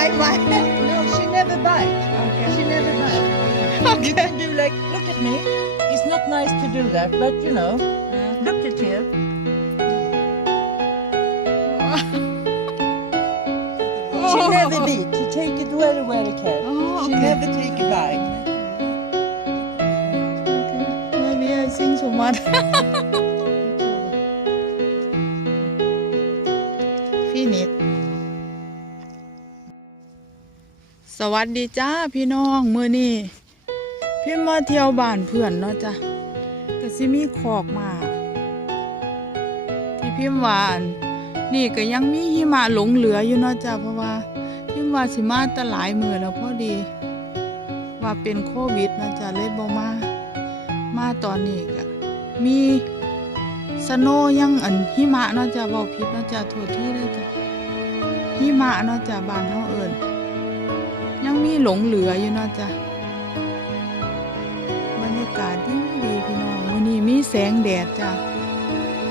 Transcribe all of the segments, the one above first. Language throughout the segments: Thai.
bye bye. No, she never bite. Okay. She never bite. You can do like, look at me. It's not nice to do that, but you know, mm. look at here. She never beat. She take it very, very careful. Oh, She never take a bite. Maybe I sing so much. วัสดีจ้าพี่น้องมื้อนี้พี่มาเที่ยวบ้านเพื่อนเนาะจ้ะก็สิมีขอกมา ที่พิมพ์วานนี่ก็ยังมีหิมะหลงเหลืออยู่เนาะจ้ะเพราะว่าพิมพ์ว่าสิมาแตหลายมือแล้วพอดี ว่าเป็นโควิดเนาะจ้ะเลยบ่มา มาตอนนี้ก็มีสโนยังอันหิมะเนาะจ้ะเว้าผิดเนาะจ้ะโทษที่เด้อจ้ะหิมะเนาะจ้ะบ้านเฮาเอิ้น ยังมีหลงเหลืออยู่เนาะจ้ะบรรยากาศดีดีพี่น้องมื้อนี้มีแสงแดดจ้ะ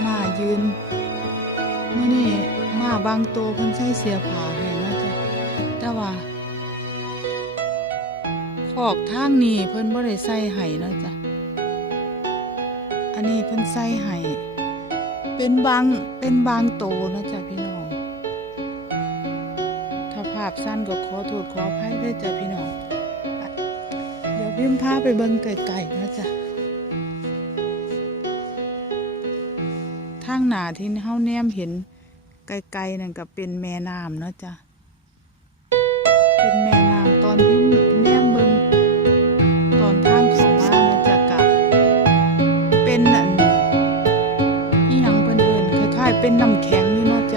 มายืนมื้อนี้มาบางโตวเพิ่นใส่เสื้อผ้าให้เนาะจ้ะแต่ว่าขอกทางนี้เพิ่นบ่ได้ใส่ให้เนาะจ้ะอันนี้เพิ่นใส่ให้เป็นบางเป็นบางโตเนาะจ้ะพี่น้องาภาพสั้นก็ขอโทษขออภัยด้วยจ้ะพี่น้อง เดี๋ยวพิมพาไปเบิ่งไก่ๆนะจ๊ะทางหนาที่เฮาแนมเห็นไกลๆนั่นก็เป็นแม่น้ำนะจ้ะเป็นแม่น้ำตอนที่แนมเบิ่งตอนทางเขามานะจ๊ะกะเป็นอันอีหยังเพิ่นเอิ้นคล้ายๆเป็นน้ำแข็งนี่เนาะ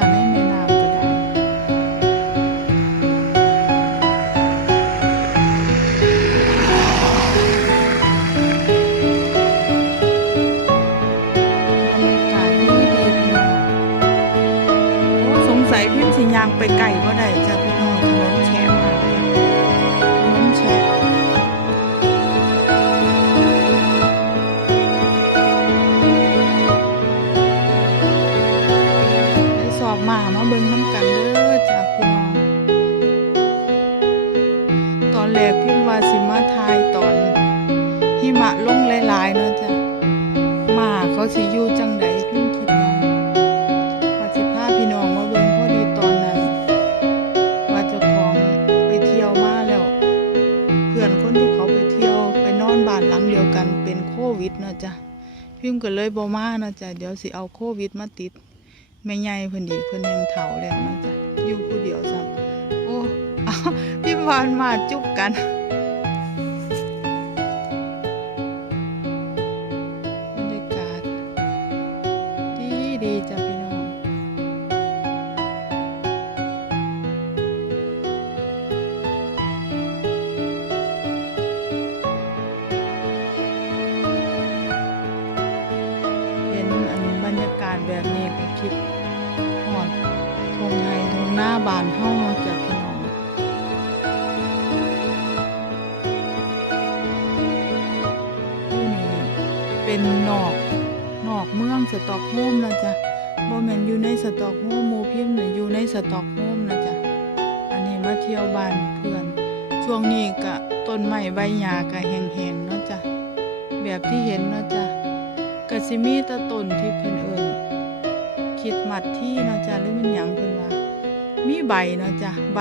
ไปไก่ก็ได้จ้ะพี่น้องถนนแฉะมากถนนแฉะไปสอบมามาเบิ่งน้ำกันเด้อจ้ะพี่น้อง ตอนแรกพิมพ์ว่าสิมาทายตอนหิมะลงหลายๆเนาะจ้ะหมาเขาสิอยู่จังใด วิดเนาะจ้ะพิมก็เลยบ่มาเนาะจ้ะเดี๋ยวสิเอาโควิดมาติดแม่ใหญ่เพิ่นดีเพิ่นยังเฒ่าแล้วเนาะจ้ะอยู่ผู้เดียวซ้ำโอ้พิมวานมาจุบกัน เป็นนอก นอกเมืองสตอกโฮมนะจ๊ะบ่แมนอยู่ในสตอกโฮมหมู่พิมพ์น่ะอยู่ในสตอกโฮมนะจ๊ะอันนี้มาเที่ยวบ้านเพื่อน ช่วงนี้ก็ต้นไม้ใบหญ้าก็แห้งๆเนาะจ้ะแบบที่เห็นเนาะจ้ะก็สิมีต่ต้นที่เพิ่นเอิ้นคิดมัดที่เนาะจ้ะหรือมันหยังเพิ่นว่า มีใบเนาะจ้ะใบ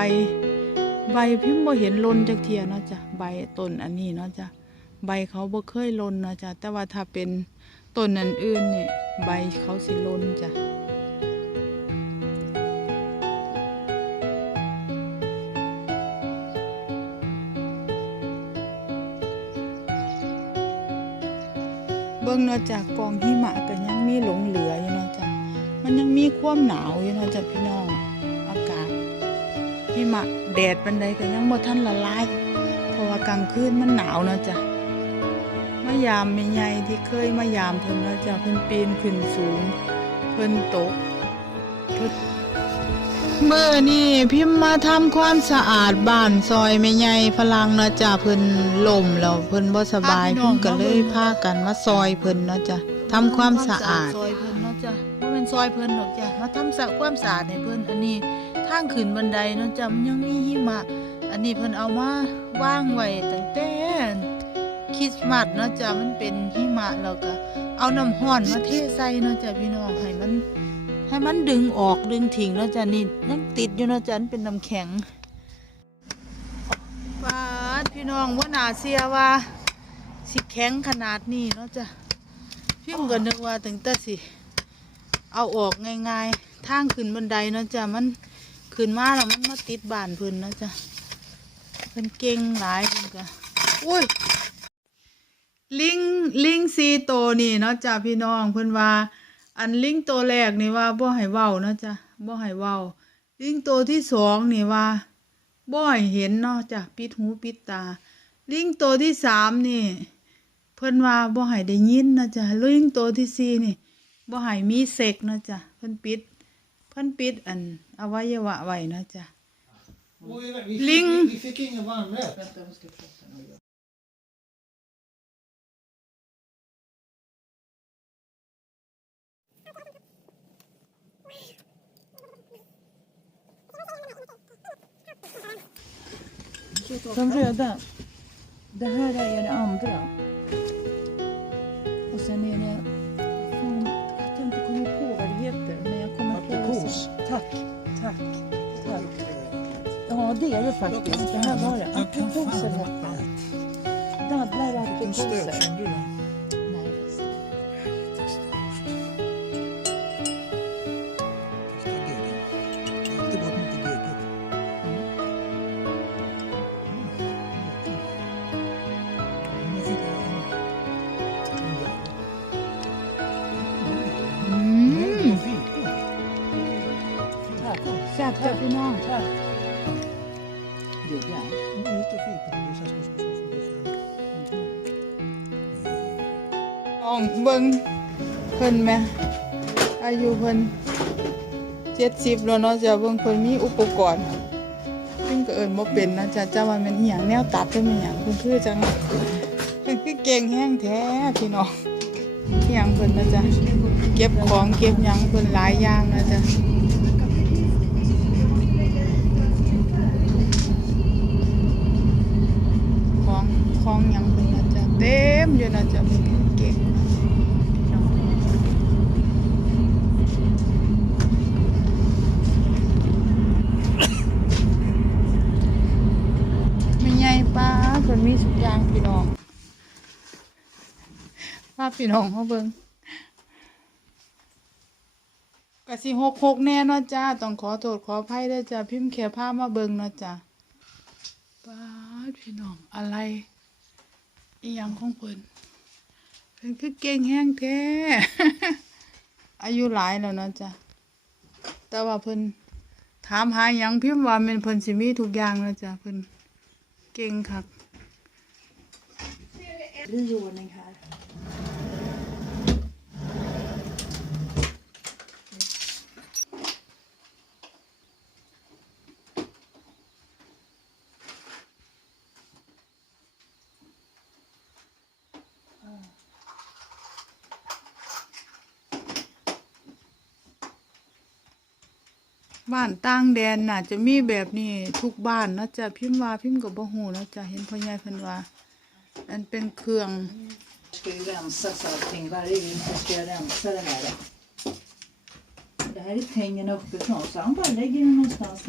ใบพิมพ์บ่เห็นลนจักเทียเนาะจ้ะใบต้นอันนี้เนาะจ้ะ ใบเขาบ่เคยลนนะจ๊ะแต่ว่าถ้าเป็นต้นอันอื่นนี่ใบเขาสิลนจ้ะเบิ่งเนาะจ้ะกองหิมะก็ยังมีหลงเหลืออยู่เนาะจ้ะมันยังมีความหนาวอยู่เนาะจ้ะพี่น้องอากาศหิมะแดดปันใดก็ยังบ่ทันละลายเพราะว่ากลางคืนมันหนาวเนาะจ้ะ มายามแม่ใหญ่ที่เคยมายามเพิ่นเนาะจ้ะเพิ่นปีนขึ้นสูง เพิ่นตกเมื่อนี่พิมพ์มาทำความสะอาดบ้านซอยแม่ใหญ่พลังเนาะจ้ะเพิ่นล่มแล้วเพิ่นบ่สบายพิมพ์ก็เลยพากันมาซอยเพิ่นเนาะจ้ะทำความสะอาดซอยเพิ่นเนาะจ้ะบ่แม่นซอยเพิ่นดอกจ้ะมาทำสะความสะอาดให้เพิ่นอันนี้ทางขึ้นบันไดเนาะจ้ะมันยังมีหิมะ อันนี้เพิ่นเอามาวางไว้ตั้งแต่ คริสต์มาสเนาะจ้ะมันเป็นหิมะแล้วก็เอาน้ำร้อนมาเทใส่เนาะจ้ะพี่น้องให้มันให้มันดึงออกดึงทิ้งแล้วจ้ะนี่ยังติดอยู่เนาะจ้ะเป็นน้ำแข็งปาดพี่น้องว่านาเสียว่าสิแข็งขนาดนี้เนาะจ้ะพี่ก็นึกว่าถึงแต่สิ เอาออกง่ายๆทางขึ้นบันไดเนาะจ้ะมันขึ้นมาแล้วมันมาติดบานเพิ่นเนาะจ้ะเพิ่นเก่งหลายเพิ่นก็อุ้ย ลิงลิงสีโตวนี่เนาะจ้ะพี่น้องเพิ่นว่า อันลิงตัวแรกนี่ว่าบ่ให้เว้าเนาะจ้ะบ่ให้เว้า ลิงตัวที่สองนี่ว่าบ่ให้เห็นเนาะจ้ะปิดหูปิดตา ลิงตัวที่สามนี่ เพิ่นว่าบ่ให้ได้ยินเนาะจ้ะลิงตัวที่สี่นี่บ่ให้มีเซ็กเนาะจ้ะเพิ่นปิด เพิ่นปิดอันอวัยวะไว้เนาะจ้ะ Vi Ling. fick, vi fick ingen varmrätt. De röda. Det här är det andra. Och sen är det... Fan, jag inte kommer på vad det heter. Men jag kommer på Aprikos. sen. Tack, tack, tack. Ja, det är det faktiskt. Det här var det. Aprikoser hette det. Dadlar och aprikoser. น้อง Tack. Gjorde jag? Mm, Lite fikon. Det är så här små, små, små, små bitar. น้องเบิ่งเพิ่นแหมอายุเพิ่นเจ็ดสิบแล้วเนาะจะเบิ่งเพิ่นมีอุปกรณ์ซึ่งก็เอิ้นบ่เป็นนะจ้ะจ้าว่าม่นอีหยังแนวตัดหรือแม่นหยังเพิ่นคือจังเพิ่นคือเก่งแฮงแท้พี่น้องอีหยังเพิ่นนะจ้ะเก็บของเก็บหยังเพิ่นหลายอย่างนะจ้ะ ยังเพิ่นนะจ้ะเต็มอยู่นะจ้ะเพิ่นเก่งพี่น้องม่ใหญ่ป้าเพิ่นมีสุกอย่างพี่น้องพาพี่น้องมาเบิ่งกะสิหกหกแน่เนาะจ้าต้องขอโทษขออภัยด้วยจ้าพิมพ์แค่พามาเบิ่งเนาะจ้าป้าพี่น้องอะไร อีหยังของเพิ่นเพิ่นคือเก่งแห้งแท้อายุหลายแล้วเนาะจ้ะแต่ว่าเพิ่นถามหาหยังพิมพ์ว่าแม่นเพิ่นสิมีทุกอย่างแล้วจ้ะเพิ่นเก่งคัก bli i ordning här. บ้านต่างแดนน่ะ จะมีแบบนี้ทุกบ้านเนาะจ้ะพิมพ์ว่าพิมพ์ก็บ่ฮู้เนาะจ้ะเห็นพ่อใหญ่เพิ่นว่า อันเป็นเครื่อง ska ju rensas allting. Varje vinter ska jag rensa det här. Det här är pengarna uppifrån så han bara lägger den någonstans.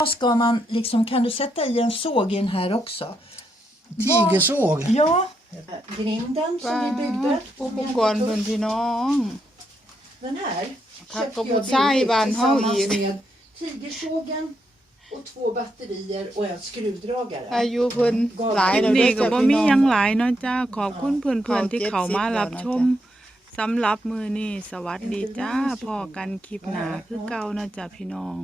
Vad ska man liksom, kan du sätta i en såg i den här också? Tigersåg. Ja, grinden som vi byggde. อุปกรณ์เพิ่นพี่น้อง Den här Tack köpte och jag botsai billigt van tillsammans Hoy. med tigersågen och två batterier och en skruvdragare. อายุเพิ่นหลายแล้วนี่ก็บ่มีหยังหลายเนาะจ้าขอบคุณเพื่อนๆที่เข้ามารับชมสำหรับมือนี้สวัสดีจ้าพอกันคลิปหน้าคือเก่านะจ้าพี่น้อง